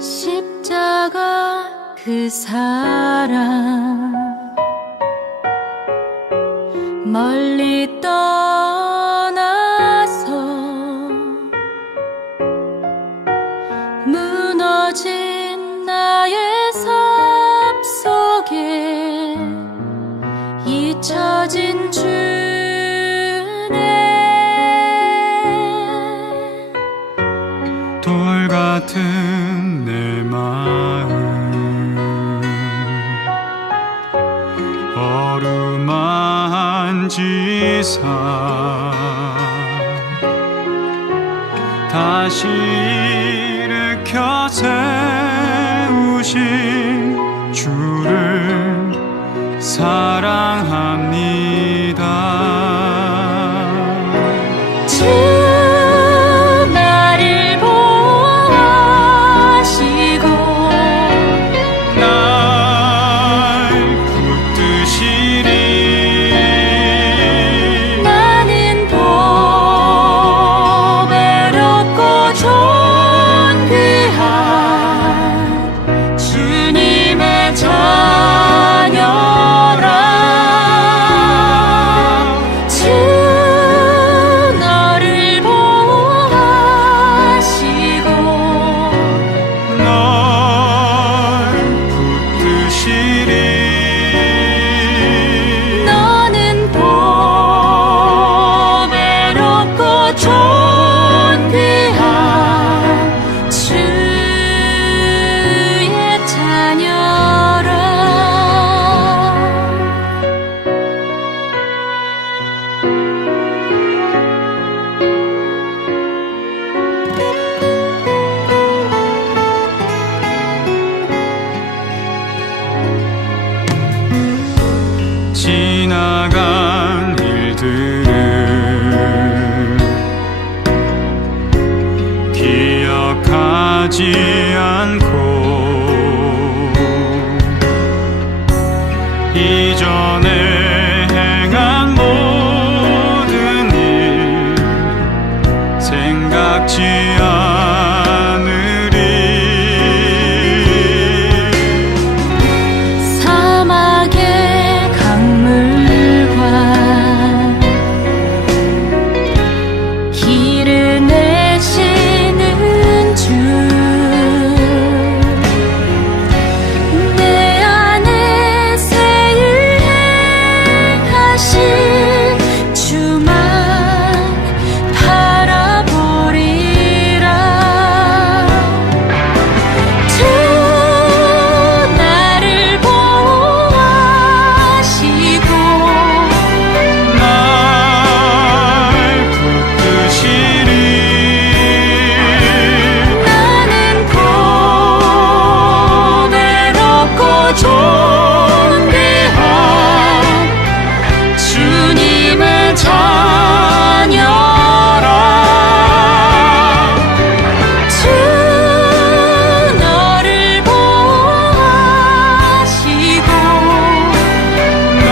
십자가 그 사랑 멀리 떠나서 무너진 나의 삶 속에 잊혀진 주네. 돌 같은 내 마음 어루만지사 다시 일으켜 세우신 주를 사랑합니다. 주 나를 보호하시고 날 붙드시리. 나는 보배롭고 존귀한 주님의 자녀라. 주 너를 보호하시고 널 붙드시리. 너는 보배롭고 존귀한 주의 자녀라. 지나간 일들을 기억하지 않고 이전에 행한 모든 일 생각지 않으리. 사막의 강물과 길을 내시는 주, 내 안에 새 일 행하실 주만 바라보리라. 주 나를 보호하시고 날 붙드시리. 나는 보배롭고 존귀한 주님의 자녀라. 주 너를 보호하시고 날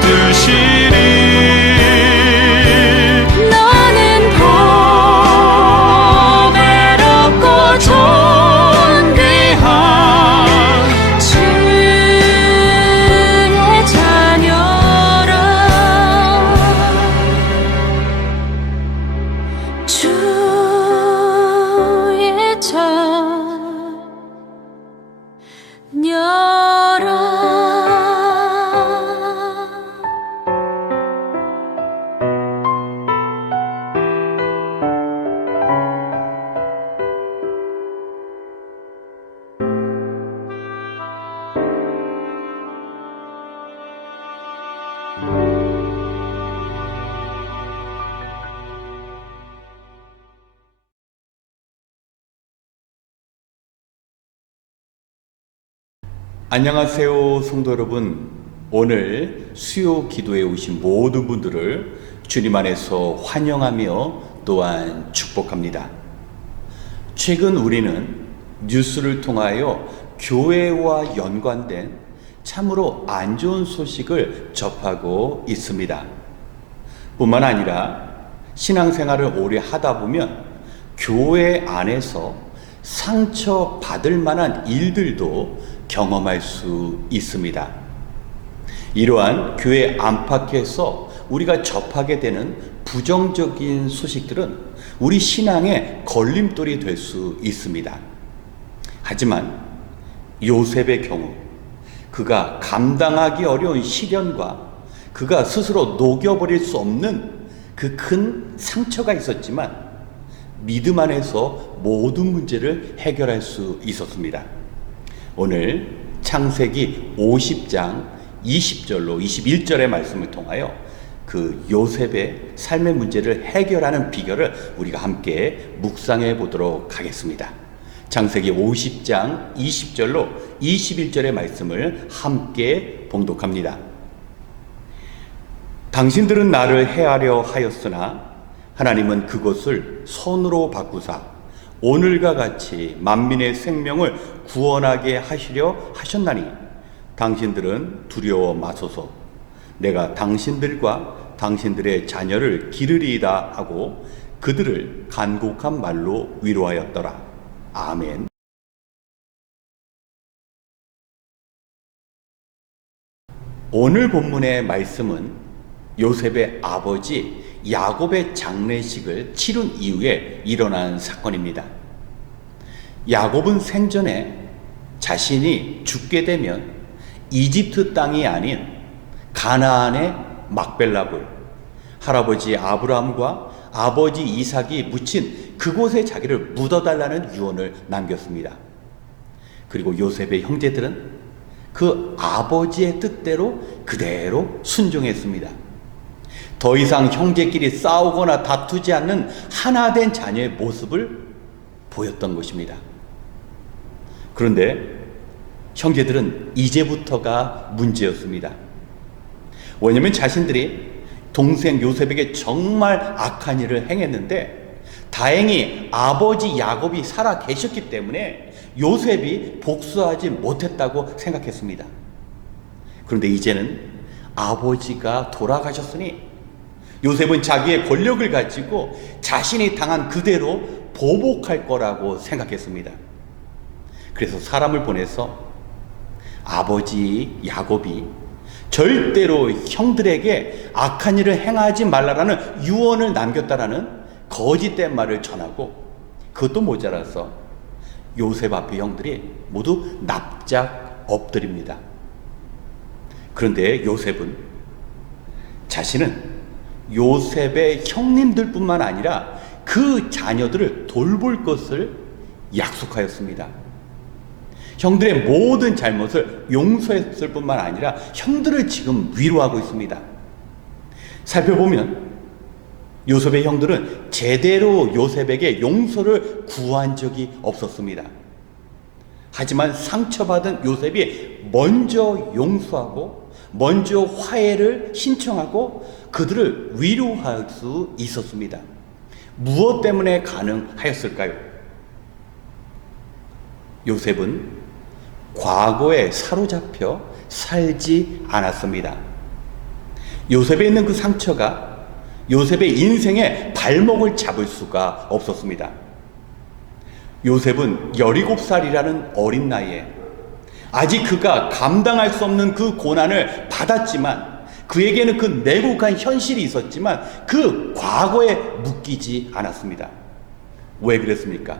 붙드시리. 너는 보배롭고 존귀한 주의 자녀라. 주의 자녀라. 안녕하세요, 성도 여러분. 오늘 수요 기도에 오신 모든 분들을 주님 안에서 환영하며 또한 축복합니다. 최근 우리는 뉴스를 통하여 교회와 연관된 참으로 안 좋은 소식을 접하고 있습니다. 뿐만 아니라 신앙생활을 오래 하다 보면 교회 안에서 상처받을 만한 일들도 경험할 수 있습니다. 이러한 교회 안팎에서 우리가 접하게 되는 부정적인 소식들은 우리 신앙의 걸림돌이 될 수 있습니다. 하지만 요셉의 경우 그가 감당하기 어려운 시련과 그가 스스로 녹여버릴 수 없는 그 큰 상처가 있었지만 믿음 안에서 모든 문제를 해결할 수 있었습니다. 오늘 창세기 50장 20절로 21절의 말씀을 통하여 그 요셉의 삶의 문제를 해결하는 비결을 우리가 함께 묵상해 보도록 하겠습니다. 창세기 50장 20절로 21절의 말씀을 함께 봉독합니다. 당신들은 나를 해하려 하였으나 하나님은 그것을 선으로 바꾸사 오늘과 같이 만민의 생명을 구원하게 하시려 하셨나니 당신들은 두려워 마소서. 내가 당신들과 당신들의 자녀를 기르리이다 하고 그들을 간곡한 말로 위로하였더라. 아멘. 오늘 본문의 말씀은 요셉의 아버지 야곱의 장례식을 치른 이후에 일어난 사건입니다. 야곱은 생전에 자신이 죽게 되면 이집트 땅이 아닌 가나안의 막벨라굴, 할아버지 아브라함과 아버지 이삭이 묻힌 그곳에 자기를 묻어달라는 유언을 남겼습니다. 그리고 요셉의 형제들은 그 아버지의 뜻대로 그대로 순종했습니다. 더 이상 형제끼리 싸우거나 다투지 않는 하나된 자녀의 모습을 보였던 것입니다. 그런데 형제들은 이제부터가 문제였습니다. 왜냐하면 자신들이 동생 요셉에게 정말 악한 일을 행했는데 다행히 아버지 야곱이 살아 계셨기 때문에 요셉이 복수하지 못했다고 생각했습니다. 그런데 이제는 아버지가 돌아가셨으니 요셉은 자기의 권력을 가지고 자신이 당한 그대로 보복할 거라고 생각했습니다. 그래서 사람을 보내서 아버지 야곱이 절대로 형들에게 악한 일을 행하지 말라라는 유언을 남겼다라는 거짓된 말을 전하고 그것도 모자라서 요셉 앞에 형들이 모두 납작 엎드립니다. 그런데 요셉은 자신은 요셉의 형님들뿐만 아니라 그 자녀들을 돌볼 것을 약속하였습니다. 형들의 모든 잘못을 용서했을 뿐만 아니라 형들을 지금 위로하고 있습니다. 살펴보면 요셉의 형들은 제대로 요셉에게 용서를 구한 적이 없었습니다. 하지만 상처받은 요셉이 먼저 용서하고 먼저 화해를 신청하고 그들을 위로할 수 있었습니다. 무엇 때문에 가능하였을까요? 요셉은 과거에 사로잡혀 살지 않았습니다. 요셉에 있는 그 상처가 요셉의 인생의 발목을 잡을 수가 없었습니다. 요셉은 17살이라는 어린 나이에 아직 그가 감당할 수 없는 그 고난을 받았지만 그에게는 그 냉혹한 현실이 있었지만 그 과거에 묶이지 않았습니다. 왜 그랬습니까?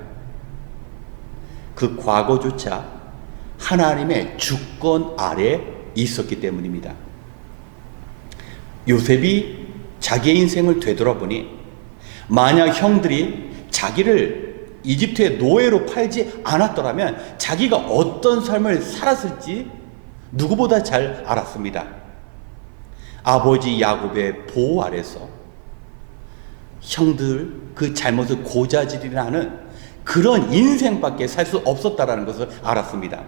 그 과거조차 하나님의 주권 아래 있었기 때문입니다. 요셉이 자기의 인생을 되돌아보니 만약 형들이 자기를 이집트의 노예로 팔지 않았더라면 자기가 어떤 삶을 살았을지 누구보다 잘 알았습니다. 아버지 야곱의 보호 아래서 형들 그 잘못을 고자질이나 하는 그런 인생밖에 살 수 없었다라는 것을 알았습니다.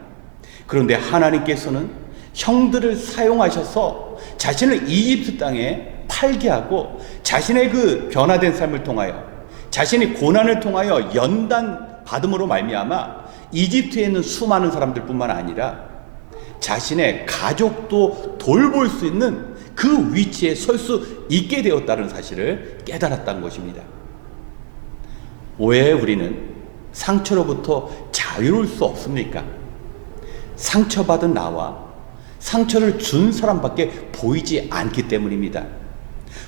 그런데 하나님께서는 형들을 사용하셔서 자신을 이집트 땅에 팔게 하고 자신의 그 변화된 삶을 통하여 자신이 고난을 통하여 연단 받음으로 말미암아 이집트에 있는 수많은 사람들뿐만 아니라 자신의 가족도 돌볼 수 있는 그 위치에 설 수 있게 되었다는 사실을 깨달았다는 것입니다. 왜 우리는 상처로부터 자유로울 수 없습니까? 상처받은 나와 상처를 준 사람밖에 보이지 않기 때문입니다.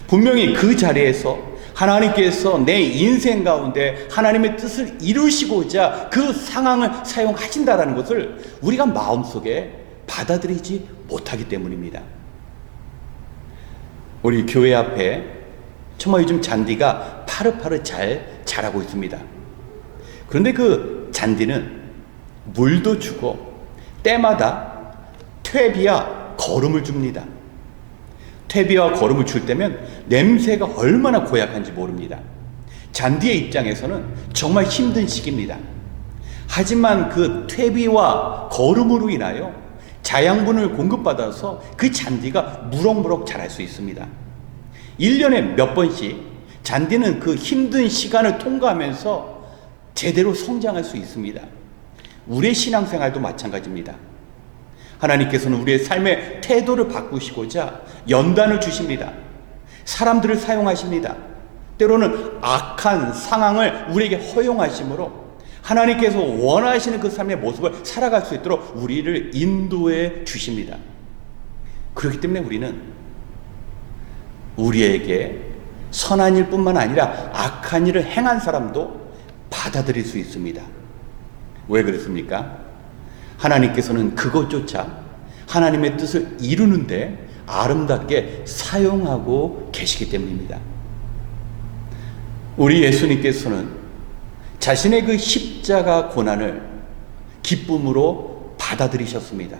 분명히 그 자리에서 하나님께서 내 인생 가운데 하나님의 뜻을 이루시고자 그 상황을 사용하신다는 것을 우리가 마음속에 받아들이지 못하기 때문입니다. 우리 교회 앞에 정말 요즘 잔디가 파릇파릇 잘 자라고 있습니다. 그런데 그 잔디는 물도 주고 때마다 퇴비와 거름을 줍니다. 퇴비와 거름을 줄 때면 냄새가 얼마나 고약한지 모릅니다. 잔디의 입장에서는 정말 힘든 시기입니다. 하지만 그 퇴비와 거름으로 인하여 자양분을 공급받아서 그 잔디가 무럭무럭 자랄 수 있습니다. 1년에 몇 번씩 잔디는 그 힘든 시간을 통과하면서 제대로 성장할 수 있습니다. 우리의 신앙생활도 마찬가지입니다. 하나님께서는 우리의 삶의 태도를 바꾸시고자 연단을 주십니다. 사람들을 사용하십니다. 때로는 악한 상황을 우리에게 허용하심으로 하나님께서 원하시는 그 삶의 모습을 살아갈 수 있도록 우리를 인도해 주십니다. 그렇기 때문에 우리는 우리에게 선한 일뿐만 아니라 악한 일을 행한 사람도 받아들일 수 있습니다. 왜 그렇습니까? 하나님께서는 그것조차 하나님의 뜻을 이루는데 아름답게 사용하고 계시기 때문입니다. 우리 예수님께서는 자신의 그 십자가 고난을 기쁨으로 받아들이셨습니다.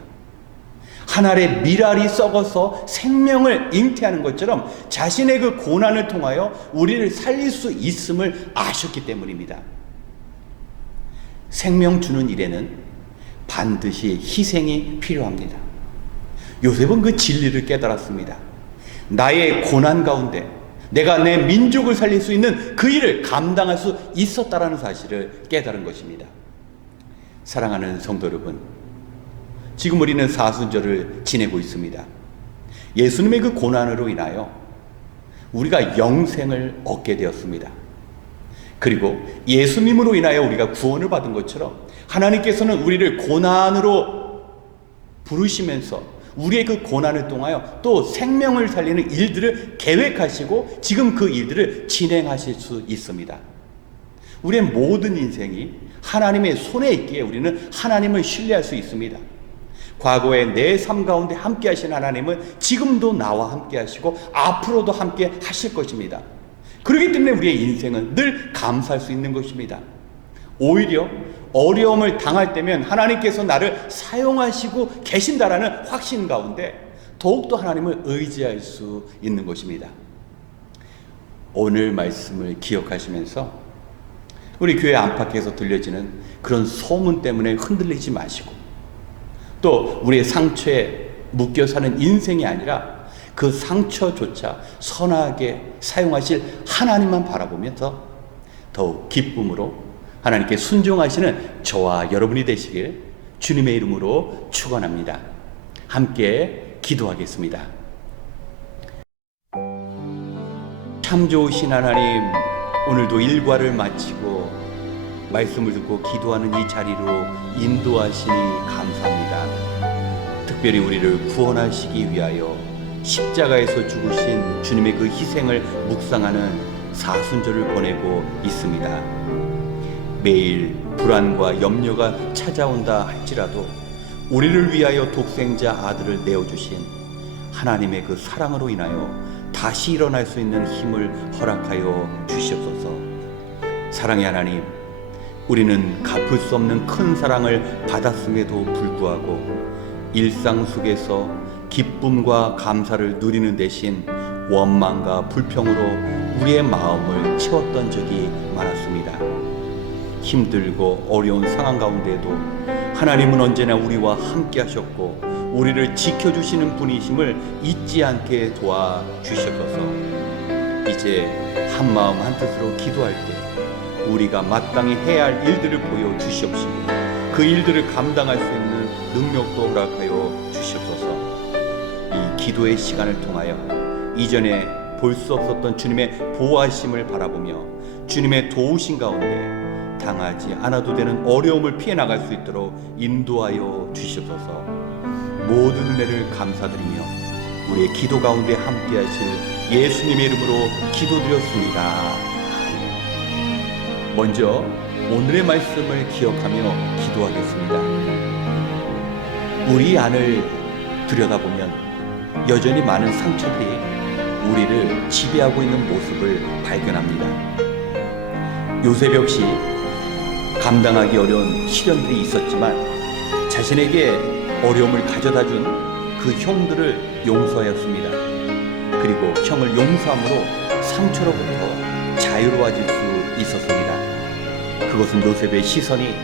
한 알의 밀알이 썩어서 생명을 잉태하는 것처럼 자신의 그 고난을 통하여 우리를 살릴 수 있음을 아셨기 때문입니다. 생명 주는 일에는 반드시 희생이 필요합니다. 요셉은 그 진리를 깨달았습니다. 나의 고난 가운데 내가 내 민족을 살릴 수 있는 그 일을 감당할 수 있었다라는 사실을 깨달은 것입니다. 사랑하는 성도 여러분, 지금 우리는 사순절을 지내고 있습니다. 예수님의 그 고난으로 인하여 우리가 영생을 얻게 되었습니다. 그리고 예수님으로 인하여 우리가 구원을 받은 것처럼 하나님께서는 우리를 고난으로 부르시면서 우리의 그 고난을 통하여 또 생명을 살리는 일들을 계획하시고 지금 그 일들을 진행하실 수 있습니다. 우리의 모든 인생이 하나님의 손에 있기에 우리는 하나님을 신뢰할 수 있습니다. 과거에 내 삶 가운데 함께 하신 하나님은 지금도 나와 함께 하시고 앞으로도 함께 하실 것입니다. 그렇기 때문에 우리의 인생은 늘 감사할 수 있는 것입니다. 오히려 어려움을 당할 때면 하나님께서 나를 사용하시고 계신다라는 확신 가운데 더욱더 하나님을 의지할 수 있는 것입니다. 오늘 말씀을 기억하시면서 우리 교회 안팎에서 들려지는 그런 소문 때문에 흔들리지 마시고 또 우리의 상처에 묶여 사는 인생이 아니라 그 상처조차 선하게 사용하실 하나님만 바라보면서 더욱 기쁨으로 하나님께 순종하시는 저와 여러분이 되시길 주님의 이름으로 축원합니다. 함께 기도하겠습니다. 참 좋으신 하나님, 오늘도 일과를 마치고 말씀을 듣고 기도하는 이 자리로 인도하시니 감사합니다. 특별히 우리를 구원하시기 위하여 십자가에서 죽으신 주님의 그 희생을 묵상하는 사순절을 보내고 있습니다. 매일 불안과 염려가 찾아온다 할지라도 우리를 위하여 독생자 아들을 내어주신 하나님의 그 사랑으로 인하여 다시 일어날 수 있는 힘을 허락하여 주시옵소서. 사랑의 하나님, 우리는 갚을 수 없는 큰 사랑을 받았음에도 불구하고 일상 속에서 기쁨과 감사를 누리는 대신 원망과 불평으로 우리의 마음을 채웠던 적이 많았습니다. 힘들고 어려운 상황 가운데에도 하나님은 언제나 우리와 함께 하셨고 우리를 지켜주시는 분이심을 잊지 않게 도와주셔서 이제 한마음 한뜻으로 기도할 때 우리가 마땅히 해야 할 일들을 보여주시옵시고 그 일들을 감당할 수 있는 능력도 허락하여 주시옵소서. 이 기도의 시간을 통하여 이전에 볼 수 없었던 주님의 보호하심을 바라보며 주님의 도우신 가운데 당하지 않아도 되는 어려움을 피해 나갈 수 있도록 인도하여 주시옵소서. 모든 은혜를 감사드리며 우리의 기도 가운데 함께 하실 예수님의 이름으로 기도드렸습니다. 아멘. 먼저 오늘의 말씀을 기억하며 기도하겠습니다. 우리 안을 들여다보면 여전히 많은 상처들이 우리를 지배하고 있는 모습을 발견합니다. 요셉 역시 감당하기 어려운 시련들이 있었지만 자신에게 어려움을 가져다 준 그 형들을 용서하였습니다. 그리고 형을 용서함으로 상처로부터 자유로워질 수 있었습니다. 그것은 요셉의 시선이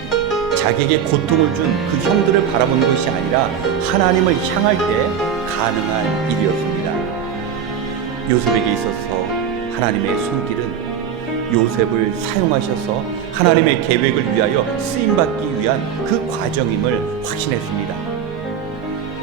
자기에게 고통을 준 그 형들을 바라본 것이 아니라 하나님을 향할 때 가능한 일이었습니다. 요셉에게 있어서 하나님의 손길은 요셉을 사용하셔서 하나님의 계획을 위하여 쓰임받기 위한 그 과정임을 확신했습니다.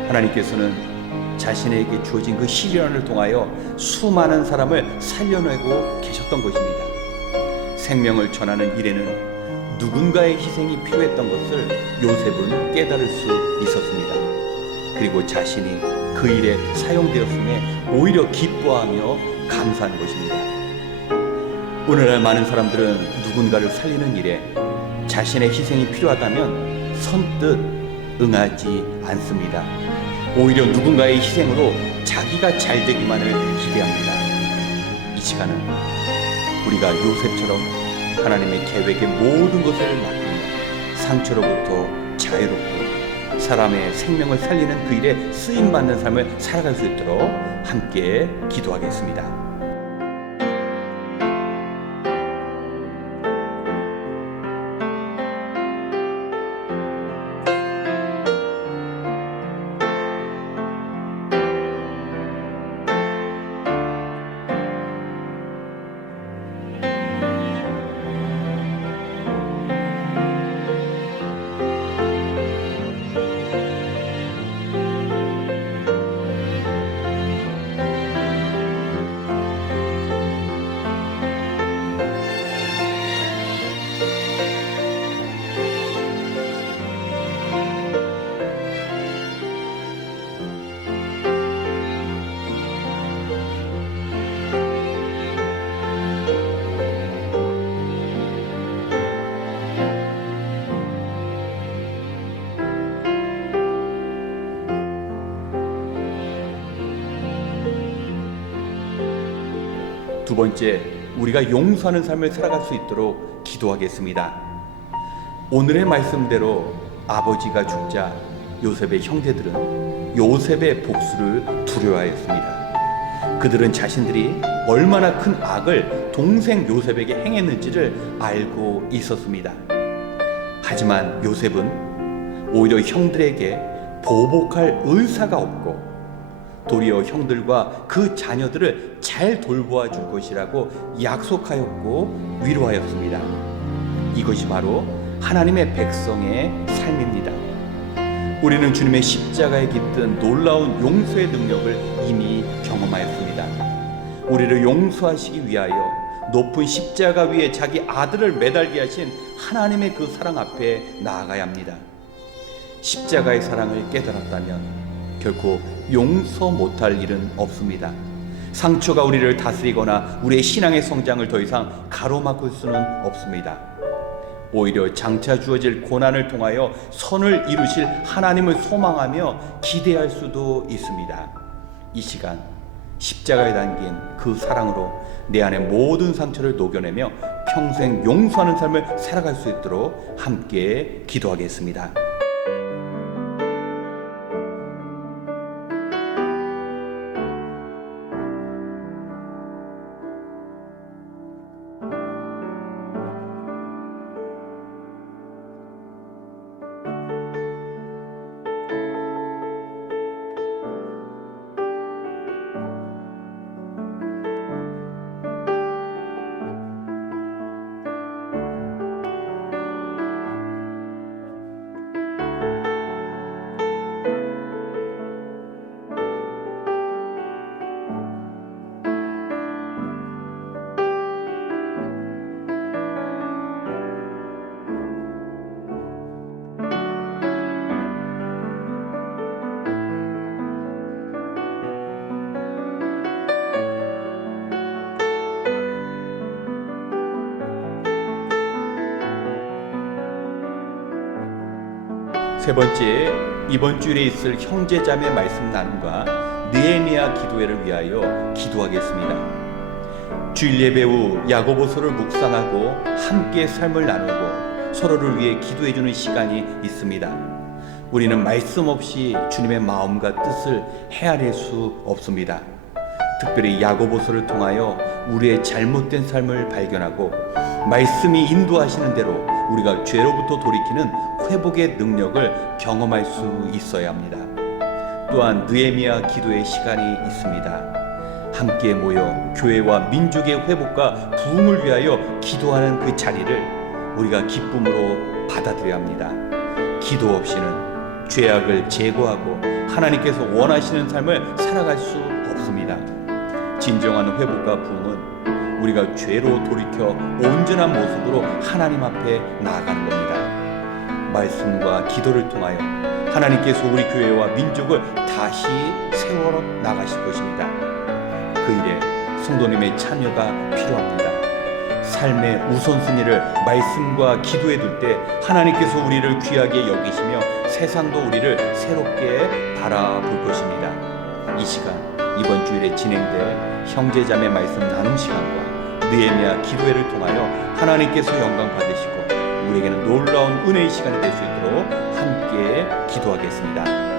하나님께서는 자신에게 주어진 그 시련을 통하여 수많은 사람을 살려내고 계셨던 것입니다. 생명을 전하는 일에는 누군가의 희생이 필요했던 것을 요셉은 깨달을 수 있었습니다. 그리고 자신이 그 일에 사용되었음에 오히려 기뻐하며 감사한 것입니다. 오늘날 많은 사람들은 누군가를 살리는 일에 자신의 희생이 필요하다면 선뜻 응하지 않습니다. 오히려 누군가의 희생으로 자기가 잘 되기만을 기대합니다. 이 시간은 우리가 요셉처럼 하나님의 계획의 모든 것을 맡기며 상처로부터 자유롭고 사람의 생명을 살리는 그 일에 쓰임받는 삶을 살아갈 수 있도록 함께 기도하겠습니다. 두 번째, 우리가 용서하는 삶을 살아갈 수 있도록 기도하겠습니다. 오늘의 말씀대로 아버지가 죽자 요셉의 형제들은 요셉의 복수를 두려워하였습니다. 그들은 자신들이 얼마나 큰 악을 동생 요셉에게 행했는지를 알고 있었습니다. 하지만 요셉은 오히려 형들에게 보복할 의사가 없고 도리어 형들과 그 자녀들을 잘 돌보아 줄 것이라고 약속하였고 위로하였습니다. 이것이 바로 하나님의 백성의 삶입니다. 우리는 주님의 십자가에 깃든 놀라운 용서의 능력을 이미 경험하였습니다. 우리를 용서하시기 위하여 높은 십자가 위에 자기 아들을 매달게 하신 하나님의 그 사랑 앞에 나아가야 합니다. 십자가의 사랑을 깨달았다면 결코 용서 못할 일은 없습니다. 상처가 우리를 다스리거나 우리의 신앙의 성장을 더 이상 가로막을 수는 없습니다. 오히려 장차 주어질 고난을 통하여 선을 이루실 하나님을 소망하며 기대할 수도 있습니다. 이 시간 십자가에 담긴 그 사랑으로 내 안의 모든 상처를 녹여내며 평생 용서하는 삶을 살아갈 수 있도록 함께 기도하겠습니다. 세 번째, 이번 주일에 있을 형제자매 말씀 나눔과 느헤미야 기도회를 위하여 기도하겠습니다. 주일 예배 후 야고보서를 묵상하고 함께 삶을 나누고 서로를 위해 기도해주는 시간이 있습니다. 우리는 말씀 없이 주님의 마음과 뜻을 헤아릴 수 없습니다. 특별히 야고보서를 통하여 우리의 잘못된 삶을 발견하고 말씀이 인도하시는 대로 우리가 죄로부터 돌이키는 회복의 능력을 경험할 수 있어야 합니다. 또한 느헤미야 기도의 시간이 있습니다. 함께 모여 교회와 민족의 회복과 부흥을 위하여 기도하는 그 자리를 우리가 기쁨으로 받아들여야 합니다. 기도 없이는 죄악을 제거하고 하나님께서 원하시는 삶을 살아갈 수 없습니다. 진정한 회복과 부흥은 우리가 죄로 돌이켜 온전한 모습으로 하나님 앞에 나아가는 겁니다. 말씀과 기도를 통하여 하나님께서 우리 교회와 민족을 다시 세워 나가실 것입니다. 그 일에 성도님의 참여가 필요합니다. 삶의 우선순위를 말씀과 기도에 둘 때 하나님께서 우리를 귀하게 여기시며 세상도 우리를 새롭게 바라볼 것입니다. 이 시간, 이번 주일에 진행될 형제자매 말씀 나눔 시간과 느헤미야 기도회를 통하여 하나님께서 영광 받으시고 우리에게는 놀라운 은혜의 시간이 될 수 있도록 함께 기도하겠습니다.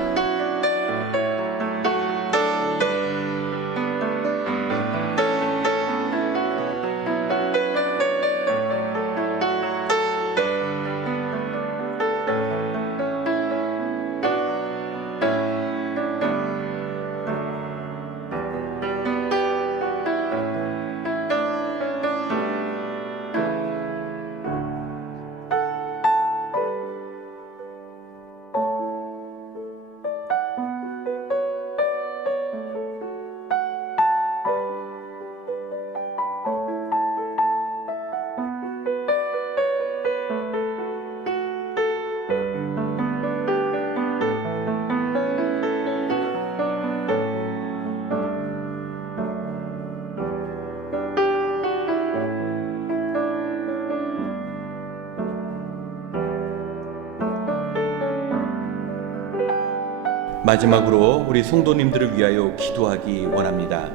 마지막으로 우리 성도님들을 위하여 기도하기 원합니다.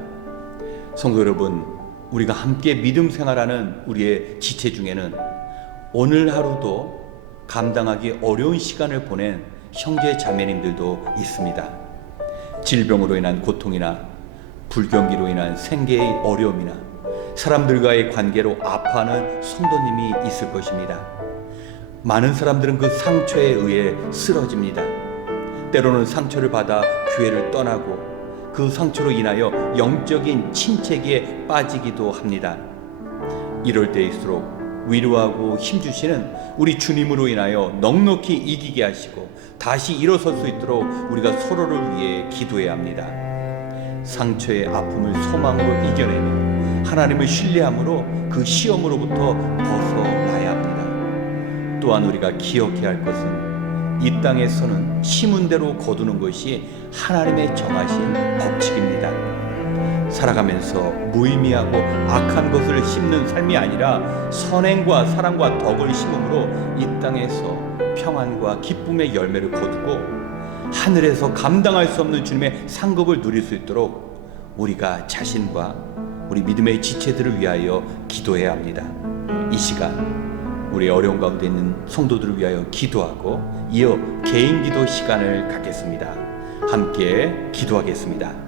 성도 여러분, 우리가 함께 믿음 생활하는 우리의 지체 중에는 오늘 하루도 감당하기 어려운 시간을 보낸 형제 자매님들도 있습니다. 질병으로 인한 고통이나 불경기로 인한 생계의 어려움이나 사람들과의 관계로 아파하는 성도님이 있을 것입니다. 많은 사람들은 그 상처에 의해 쓰러집니다. 때로는 상처를 받아 교회를 떠나고 그 상처로 인하여 영적인 침체기에 빠지기도 합니다. 이럴 때일수록 위로하고 힘주시는 우리 주님으로 인하여 넉넉히 이기게 하시고 다시 일어설 수 있도록 우리가 서로를 위해 기도해야 합니다. 상처의 아픔을 소망으로 이겨내며 하나님을 신뢰함으로 그 시험으로부터 벗어나야 합니다. 또한 우리가 기억해야 할 것은 이 땅에서는 심은 대로 거두는 것이 하나님의 정하신 법칙입니다. 살아가면서 무의미하고 악한 것을 심는 삶이 아니라 선행과 사랑과 덕을 심음으로 이 땅에서 평안과 기쁨의 열매를 거두고 하늘에서 감당할 수 없는 주님의 상급을 누릴 수 있도록 우리가 자신과 우리 믿음의 지체들을 위하여 기도해야 합니다. 이 시간 우리 어려운 가운데 있는 성도들을 위하여 기도하고 이어 개인 기도 시간을 갖겠습니다. 함께 기도하겠습니다.